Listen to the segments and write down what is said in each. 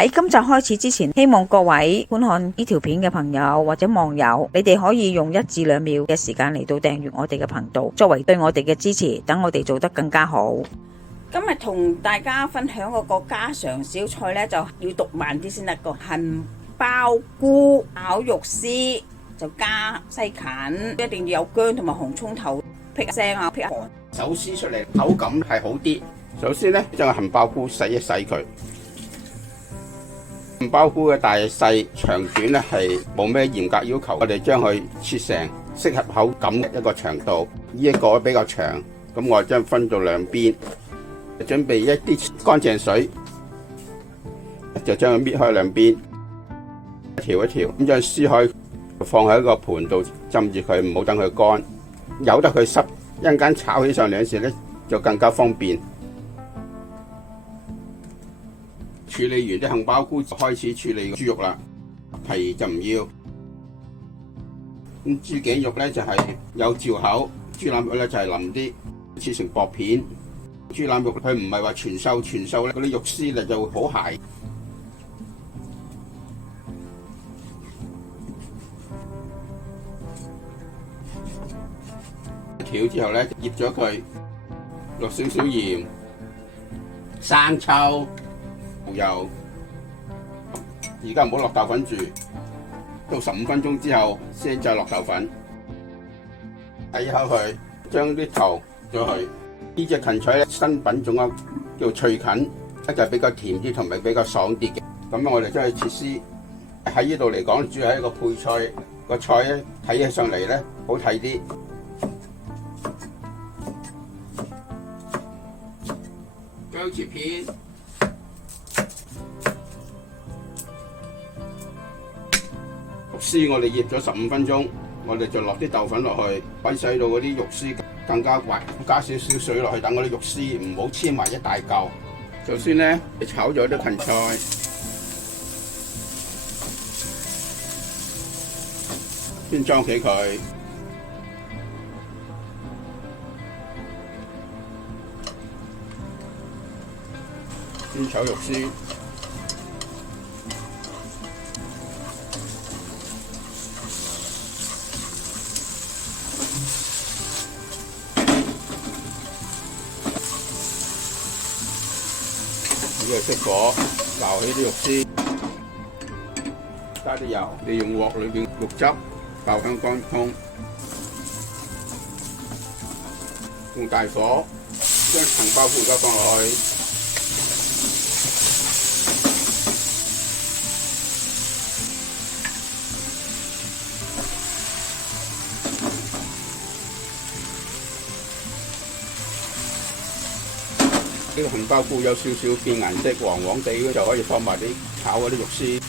喺今集開始之前，希望各位觀看呢條片嘅朋友或者網友，你哋可以用1至2秒嘅時間嚟到訂閱我哋嘅頻道，作為對我哋嘅支持，等我哋做得更加好。今日同大家分享嗰個家常小菜呢，就要讀慢啲先得個杏鮑菇炒肉絲，就加西芹，一定要有薑同埋紅葱頭，辟聲啊，辟寒。手撕出嚟口感係好啲。首先呢，將杏鮑菇洗一洗佢。杏鮑菇嘅大細長短咧係冇咩嚴格要求，我哋將佢切成適合口感嘅一個長度。呢一個比較長，咁我將分到兩邊，準備一啲乾淨水，就將佢搣開兩邊，調一調，咁將撕開放喺一個盤度浸住佢，唔好等佢乾，由得佢濕，一陣間炒起上嚟嗰時咧就更加方便。處理完啲杏鮑菇，開始處理豬肉啦。皮就唔要。咁豬頸肉咧就係有嚼口，豬腩肉咧就係腍啲，切成薄片。豬腩肉佢唔係話全瘦咧，嗰啲肉絲咧就會好鞋。調之後咧，醃咗佢，落少少鹽、生抽。油，而家唔好落豆粉住，到15分鐘之後先再落豆粉。睇一口佢，將啲頭咗去。呢隻芹菜咧新品種啊，叫脆芹，就係比較甜啲同埋比較爽啲嘅。咁我哋將佢切絲。喺呢度嚟講，主要係一個配菜，個菜咧睇起上嚟咧好睇啲。薑切片。肉絲我哋醃咗15分鐘，我哋就落啲豆粉落去，可以使到嗰啲肉絲更加滑，加少少水落去，等嗰啲肉絲唔好黐埋一大嚿。首先咧，你炒咗啲芹菜，先裝起佢，先炒肉絲。熄火，撈起啲肉絲，加啲油，利用鑊裏邊肉汁爆香乾葱，用大火將杏鮑菇而家放落去，呢個杏鮑菇有少少變顏色，黃黃地嘅就可以放埋啲炒嗰啲肉絲，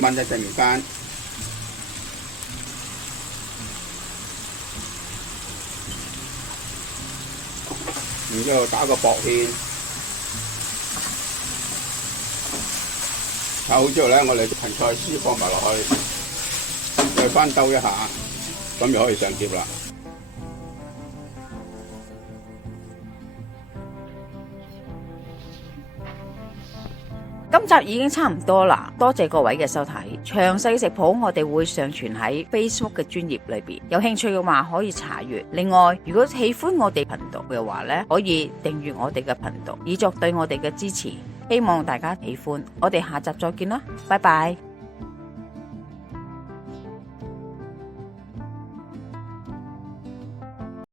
燜一陣間，然之後打個薄芡，炒好之後咧，我哋芹菜絲放埋落去，再翻兜一下，咁就可以上碟啦。今集已經差唔多啦，多謝各位嘅收睇。詳細食譜我哋會上傳喺 Facebook 嘅專頁裏邊，有興趣嘅話可以查閱。另外，如果喜歡我哋頻道嘅話呢，可以訂閱我哋嘅頻道，以作對我哋嘅支持。希望大家喜歡，我哋下集再見啦，拜拜。